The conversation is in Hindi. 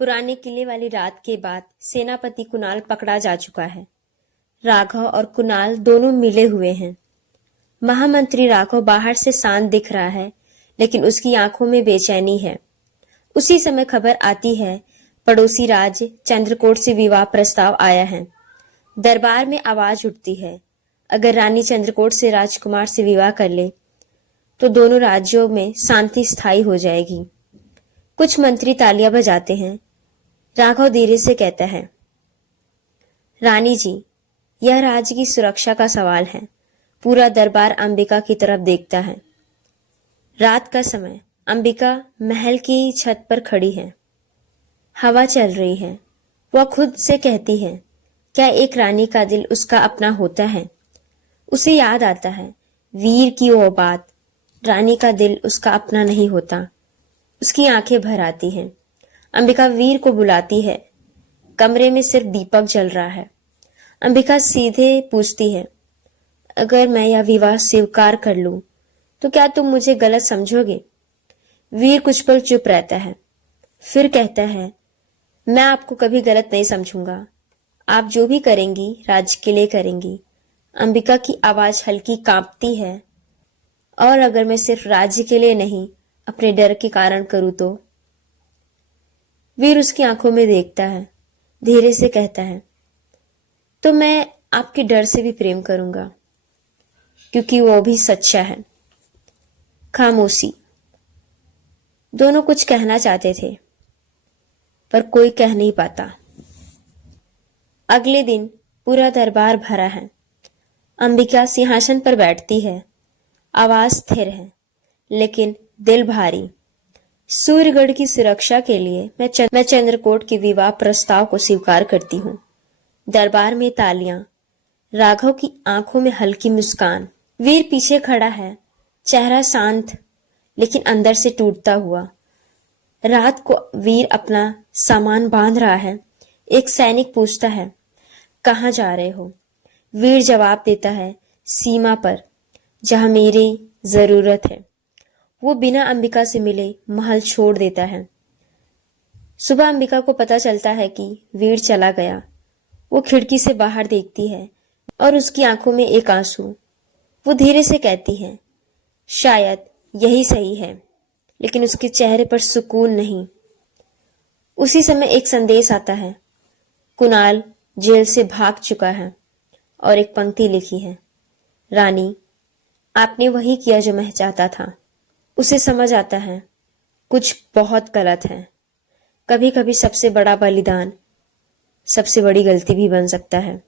पुराने किले वाली रात के बाद सेनापति कुणाल पकड़ा जा चुका है। राघव और कुणाल दोनों मिले हुए हैं। महामंत्री राघव बाहर से शांत दिख रहा है, लेकिन उसकी आंखों में बेचैनी है। उसी समय खबर आती है, पड़ोसी राज्य चंद्रकोट से विवाह प्रस्ताव आया है। दरबार में आवाज उठती है, अगर रानी चंद्रकोट से राजकुमार से विवाह कर ले तो दोनों राज्यों में शांति स्थायी हो जाएगी। कुछ मंत्री तालियां बजाते हैं। राघव धीरे से कहता है, रानी जी, यह राज्य की सुरक्षा का सवाल है। पूरा दरबार अंबिका की तरफ देखता है। रात का समय, अंबिका महल की छत पर खड़ी है। हवा चल रही है। वह खुद से कहती है, क्या एक रानी का दिल उसका अपना होता है? उसे याद आता है वीर की वो बात, रानी का दिल उसका अपना नहीं होता। उसकी आंखें भर आती हैं। अंबिका वीर को बुलाती है। कमरे में सिर्फ दीपक जल रहा है। अंबिका सीधे पूछती है, अगर मैं यह विवाह स्वीकार कर लूं तो क्या तुम मुझे गलत समझोगे? वीर कुछ पल चुप रहता है, फिर कहता है, मैं आपको कभी गलत नहीं समझूंगा। आप जो भी करेंगी राज्य के लिए करेंगी। अंबिका की आवाज हल्की कांपती है। और अगर मैं सिर्फ राज्य के लिए नहीं, अपने डर के कारण करूं तो? वीर उसकी आंखों में देखता है, धीरे से कहता है, तो मैं आपके डर से भी प्रेम करूंगा, क्योंकि वो भी सच्चा है। खामोशी। दोनों कुछ कहना चाहते थे, पर कोई कह नहीं पाता। अगले दिन पूरा दरबार भरा है। अंबिका सिंहासन पर बैठती है। आवाज स्थिर है, लेकिन दिल भारी। सूर्यगढ़ की सुरक्षा के लिए मैं चंद्रकोट के विवाह प्रस्ताव को स्वीकार करती हूँ। दरबार में तालियां। राघव की आंखों में हल्की मुस्कान। वीर पीछे खड़ा है, चेहरा शांत लेकिन अंदर से टूटता हुआ। रात को वीर अपना सामान बांध रहा है। एक सैनिक पूछता है, कहाँ जा रहे हो? वीर जवाब देता है, सीमा पर, जहां मेरी जरूरत है। वो बिना अंबिका से मिले महल छोड़ देता है। सुबह अंबिका को पता चलता है कि वीर चला गया। वो खिड़की से बाहर देखती है और उसकी आंखों में एक आंसू। वो धीरे से कहती है, शायद यही सही है, लेकिन उसके चेहरे पर सुकून नहीं। उसी समय एक संदेश आता है। कुणाल जेल से भाग चुका है और एक पंक्ति लिखी है, रानी, आपने वही किया जो मैं चाहता था। उसे समझ आता है कुछ बहुत गलत है। कभी कभी सबसे बड़ा बलिदान सबसे बड़ी गलती भी बन सकता है।